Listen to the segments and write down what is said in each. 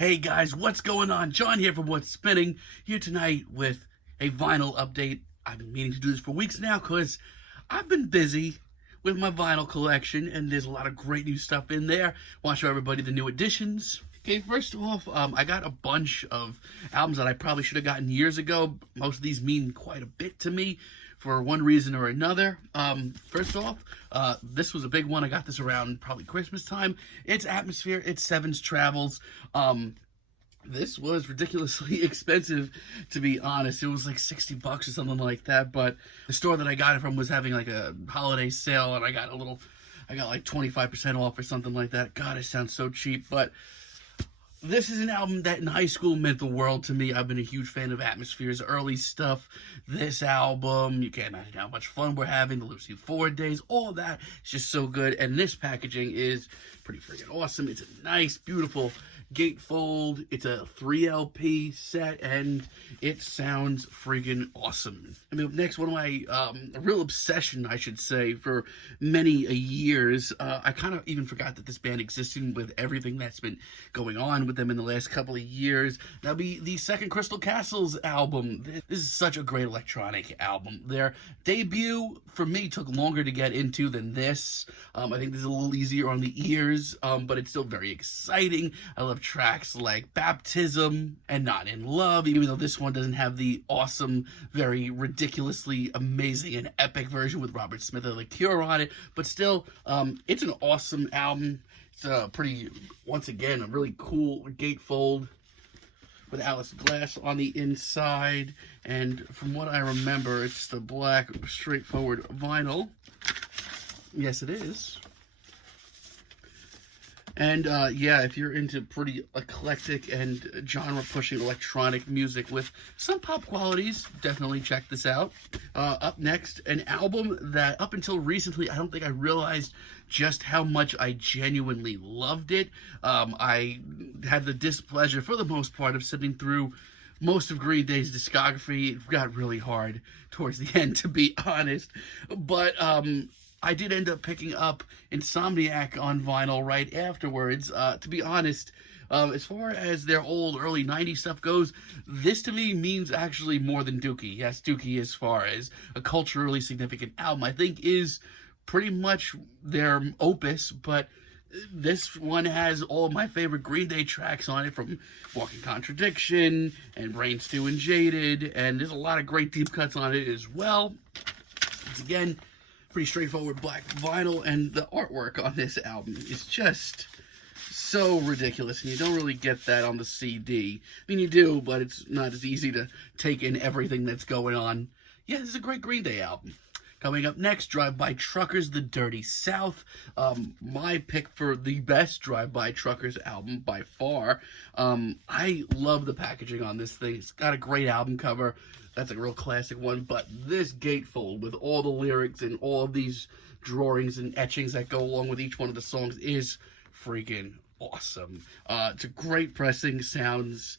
Hey guys, what's going on? John here from What's Spinning, here tonight with a vinyl update. I've been meaning to do this for weeks now because I've been busy with my vinyl collection and there's a lot of great new stuff in there. Want to show everybody the new additions. Okay, first off, I got a bunch of albums that I probably should have gotten years ago. Most of these mean quite a bit to me for one reason or another. First off, this was a big one. I got this around probably Christmas time. It's Atmosphere, it's Seven's Travels. This was ridiculously expensive, to be honest. It was like 60 bucks or something like that, but the store that I got it from was having like a holiday sale, and I got like 25% off or something like that. God, it sounds so cheap, but this is an album that in high school meant the world to me. I've been a huge fan of Atmosphere's early stuff. This album, you can't imagine how much fun we're having. The Lucy Ford days, all that. It's just so good. And this packaging is pretty freaking awesome. It's a nice, beautiful gatefold. It's a 3 LP set, and it sounds freaking awesome. I mean, next, one of my a real obsession, I should say, for many years. I kind of even forgot that this band existed with everything that's been going on with them in the last couple of years. That'll be the second Crystal Castles album. This is such a great electronic album. Their debut, for me, took longer to get into than this. I think this is a little easier on the ears, but it's still very exciting. I love tracks like Baptism and Not in Love, even though this one doesn't have the awesome, very ridiculously amazing and epic version with Robert Smith of The Cure on it, but still, it's an awesome album. It's once again, a really cool gatefold with Alice Glass on the inside, and from what I remember, it's the black, straightforward vinyl. Yes, it is. And yeah, if you're into pretty eclectic and genre-pushing electronic music with some pop qualities, definitely check this out. Up next, an album that up until recently, I don't think I realized just how much I genuinely loved it. I had the displeasure, for the most part, of sitting through most of Green Day's discography. It got really hard towards the end, to be honest. But I did end up picking up Insomniac on vinyl right afterwards. To be honest, as far as their old early 90s stuff goes, this to me means actually more than Dookie. Yes, Dookie, as far as a culturally significant album, I think is pretty much their opus, but this one has all of my favorite Green Day tracks on it, from Walking Contradiction and Brain Stew and Jaded, and there's a lot of great deep cuts on it as well. Once again, pretty straightforward black vinyl, and the artwork on this album is just so ridiculous, and you don't really get that on the CD. I mean, you do, but it's not as easy to take in everything that's going on. Yeah, this is a great Green Day album. Coming up next, Drive-By Truckers, The Dirty South. My pick for the best Drive-By Truckers album by far. I love the packaging on this thing. It's got a great album cover. That's a real classic one. But this gatefold with all the lyrics and all of these drawings and etchings that go along with each one of the songs is freaking awesome. It's a great pressing. Sounds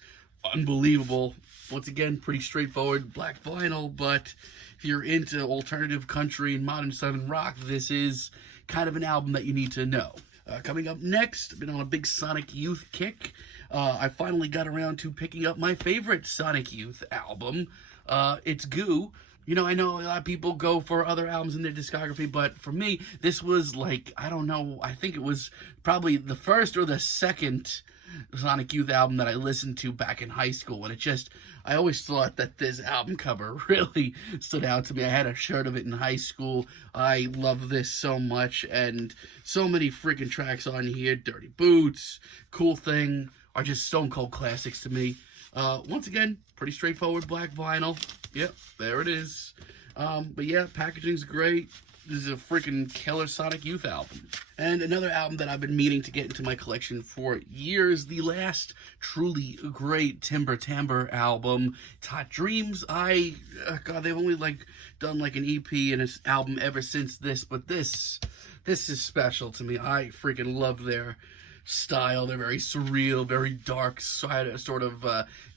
unbelievable. Once again, pretty straightforward black vinyl, but if you're into alternative country and modern southern rock, this is kind of an album that you need to know. Coming up next, I've been on a big Sonic Youth kick. I finally got around to picking up my favorite Sonic Youth album. It's Goo. You know, I know a lot of people go for other albums in their discography, but for me, this was like, I don't know, I think it was probably the first or the second Sonic Youth album that I listened to back in high school, and I always thought that this album cover really stood out to me. I had a shirt of it in high school. I love this so much, and so many freaking tracks on here. Dirty Boots, Cool Thing are just stone cold classics to me. Once again, pretty straightforward black vinyl. Yep, there it is. But yeah, packaging's great. This is a freaking killer Sonic Youth album. And another album that I've been meaning to get into my collection for years, the last truly great Timber Timbre album, It's Hot Dreams. God, they've only done an EP and an album ever since this, but this is special to me. I freaking love their style. They're very surreal, very dark, sort of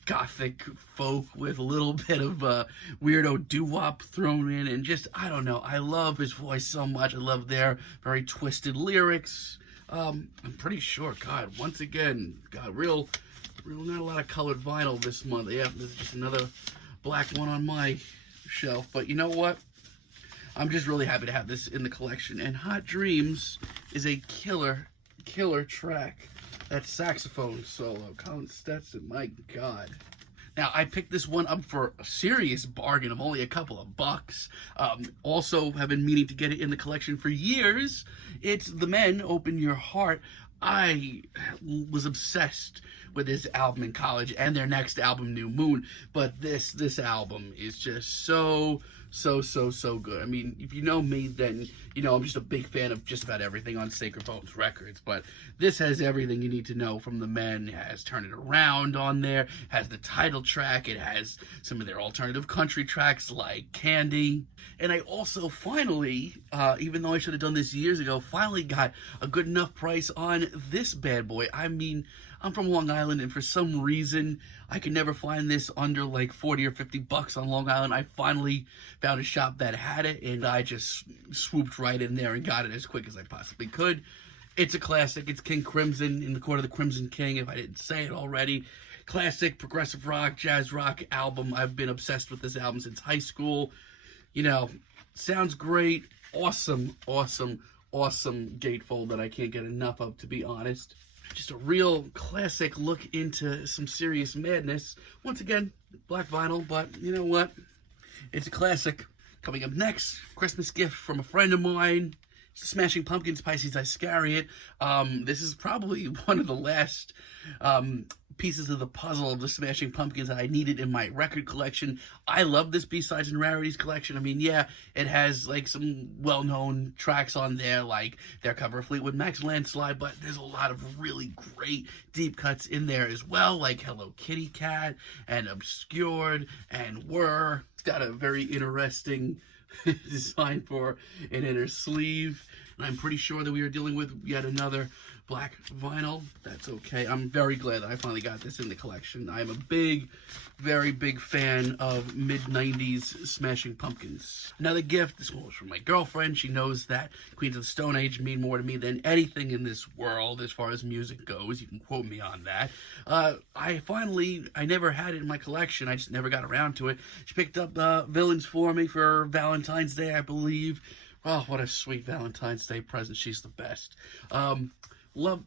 gothic folk with a little bit of weirdo doo-wop thrown in, and just, I don't know, I love his voice so much. I love their very twisted lyrics. I'm pretty sure, God, once again, got real Really not a lot of colored vinyl this month. Yeah, this is just another black one on my shelf. But you know what? I'm just really happy to have this in the collection. And Hot Dreams is a killer track. That saxophone solo. Colin Stetson, my God. Now, I picked this one up for a serious bargain of only a couple of bucks. Also, have been meaning to get it in the collection for years. It's The Men, Open Your Heart. I was obsessed with this album in college and their next album, New Moon. But this album is just so good. I mean, if you know me, then you know I'm just a big fan of just about everything on Sacred Bones Records. But this has everything you need to know from the Men. It has Turn It Around on there, has the title track, it has some of their alternative country tracks like Candy. And I also finally, even though I should have done this years ago, finally got a good enough price on this bad boy. I mean, I'm from Long Island, and for some reason, I could never find this under like 40 or 50 bucks on Long Island. I finally found a shop that had it, and I just swooped right in there and got it as quick as I possibly could. It's a classic. It's King Crimson, In the Court of the Crimson King, if I didn't say it already. Classic progressive rock, jazz rock album. I've been obsessed with this album since high school. You know, sounds great. Awesome gatefold that I can't get enough of, to be honest. Just a real classic look into some serious madness. Once again, black vinyl, but you know what? It's a classic. Coming up next, Christmas gift from a friend of mine. It's the Smashing Pumpkins Pisces Iscariot. This is probably one of the last pieces of the puzzle of the Smashing Pumpkins that I needed in my record collection. I love this B-Sides and Rarities collection. I mean, yeah, it has like some well-known tracks on there, like their cover of Fleetwood Mac's Landslide, but there's a lot of really great deep cuts in there as well, like Hello Kitty Cat and Obscured and Whir. It's got a very interesting design for an inner sleeve, and I'm pretty sure that we are dealing with yet another black vinyl. That's okay. I'm very glad that I finally got this in the collection. I'm a very big fan of mid-90s Smashing Pumpkins. Another gift, this one was from my girlfriend. She knows that Queens of the Stone Age mean more to me than anything in this world as far as music goes. You can quote me on that. I never had it in my collection. I just never got around to it. She picked up Villains for me for Valentine's Day, I believe. Oh, what a sweet Valentine's Day present. She's the best.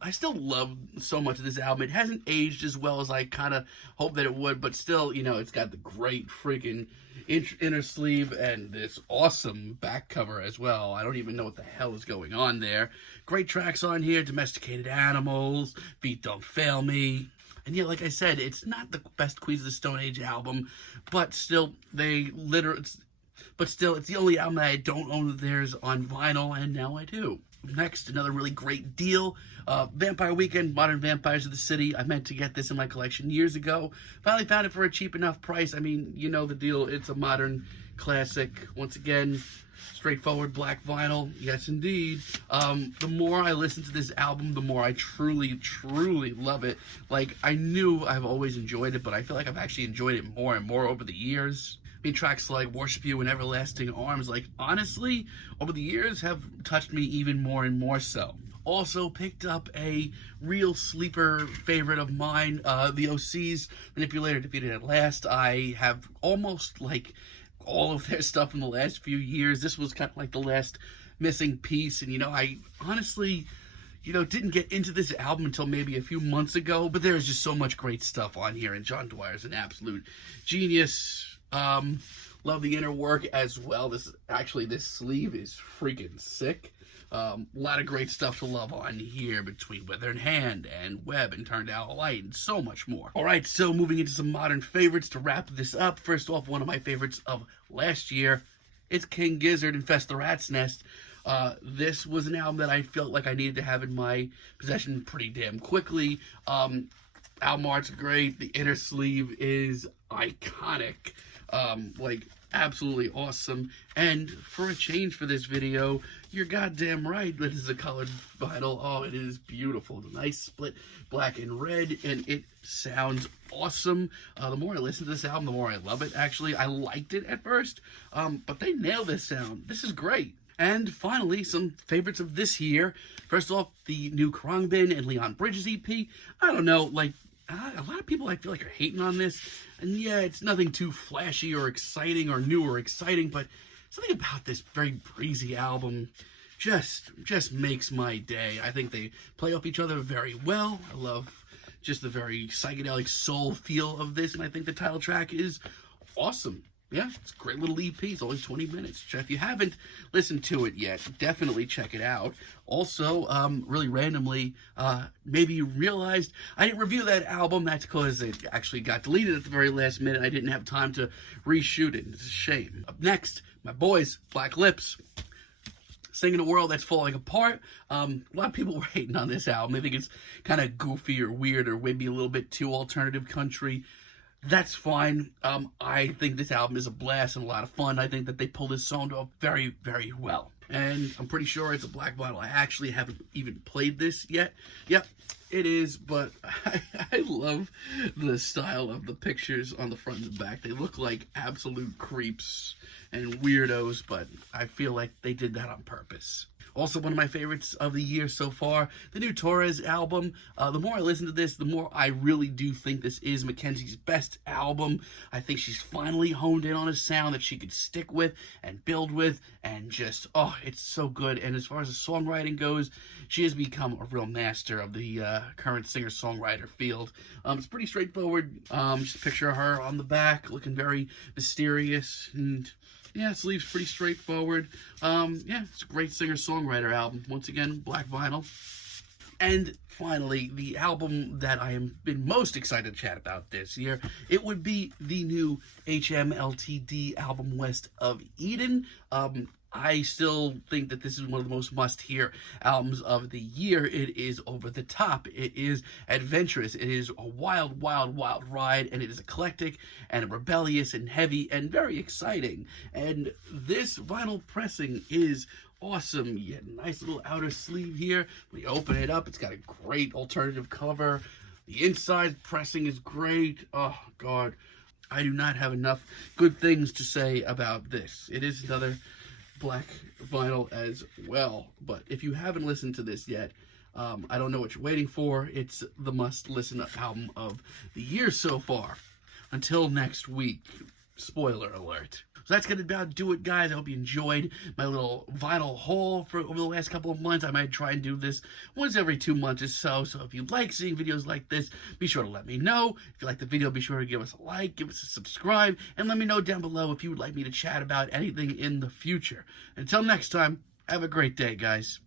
I still love so much of this album. It hasn't aged as well as I kind of hoped that it would, but still, you know, it's got the great freaking inner sleeve and this awesome back cover as well. I don't even know what the hell is going on there. Great tracks on here: Domesticated Animals, Feet Don't Fail Me. And yeah, like I said, it's not the best Queens of the Stone Age album, but still, it's the only album that I don't own of theirs on vinyl, and now I do. Next, another really great deal. Vampire Weekend, Modern Vampires of the City. I meant to get this in my collection years ago. Finally found it for a cheap enough price. I mean, you know the deal. It's a modern classic. Once again, straightforward black vinyl. Yes, indeed. The more I listen to this album, the more I truly love it. Like, I knew I've always enjoyed it, but I feel like I've actually enjoyed it more and more over the years. I mean, tracks like Worship You and Everlasting Arms, like, honestly, over the years have touched me even more and more so. Also picked up a real sleeper favorite of mine, the OC's Manipulator Defeated at Last. I have almost, like, all of their stuff in the last few years. This was kind of like the last missing piece, and, you know, I honestly, you know, didn't get into this album until maybe a few months ago, but there's just so much great stuff on here, and John Dwyer's an absolute genius. Love the inner work as well. This sleeve is freaking sick. A lot of great stuff to love on here between Withered Hand and Web and Turned Out Light and so much more. Alright, so moving into some modern favorites to wrap this up. First off, one of my favorites of last year, it's King Gizzard, Infest the Rat's Nest. This was an album that I felt like I needed to have in my possession pretty damn quickly. Album art's great. The inner sleeve is iconic. Like, absolutely awesome. And for a change for this video, you're goddamn right, this is a colored vinyl. Oh, it is beautiful. It's a nice split black and red, and it sounds awesome. The more I listen to this album, the more I love it. Actually, I liked it at first, but they nail this sound. This is great. And finally, some favorites of this year. First off, the new Khruangbin and Leon Bridges EP. I don't know, like, a lot of people I feel like are hating on this, and yeah, it's nothing too flashy or exciting or new or exciting, but something about this very breezy album just makes my day. I think they play off each other very well. I love just the very psychedelic soul feel of this, and I think the title track is awesome. Yeah, it's a great little EP. It's only 20 minutes. If you haven't listened to it yet, definitely check it out. Also, really randomly, maybe you realized I didn't review that album. That's because it actually got deleted at the very last minute. I didn't have time to reshoot it. It's a shame. Up next, my boys, Black Lips. Singing a World That's Falling Apart. A lot of people were hating on this album. They think it's kind of goofy or weird or maybe a little bit too alternative country. That's fine. I think this album is a blast and a lot of fun. I think that they pulled this song off very, very well. And I'm pretty sure it's a black vinyl. I actually haven't even played this yet. Yep, it is, but I love the style of the pictures on the front and the back. They look like absolute creeps and weirdos, but I feel like they did that on purpose. Also, one of my favorites of the year so far, the new Torres album. The more I listen to this, the more I really do think this is Mackenzie's best album. I think she's finally honed in on a sound that she could stick with and build with, and just, oh, it's so good. And as far as the songwriting goes, she has become a real master of the current singer-songwriter field. It's pretty straightforward. Just picture her on the back, looking very mysterious, and yeah, sleeves pretty straightforward. Yeah, it's a great singer-songwriter album. Once again, black vinyl. And finally, the album that I am been most excited to chat about this year, it would be the new HMLTD album, West of Eden. I still think that this is one of the most must-hear albums of the year. It is over the top. It is adventurous. It is a wild, wild, wild ride, and it is eclectic and rebellious and heavy and very exciting. And this vinyl pressing is awesome. You get a nice little outer sleeve here. When you open it up, it's got a great alternative cover. The inside pressing is great. Oh, God. I do not have enough good things to say about this. It is another black vinyl as well, but if you haven't listened to this yet, I don't know what you're waiting for. It's the must-listen album of the year so far. Until next week, spoiler alert. So that's going to about do it, guys. I hope you enjoyed my little vinyl haul for over the last couple of months. I might try and do this once every 2 months or so. So if you like seeing videos like this, be sure to let me know. If you like the video, be sure to give us a like, give us a subscribe, and let me know down below if you would like me to chat about anything in the future. Until next time, have a great day, guys.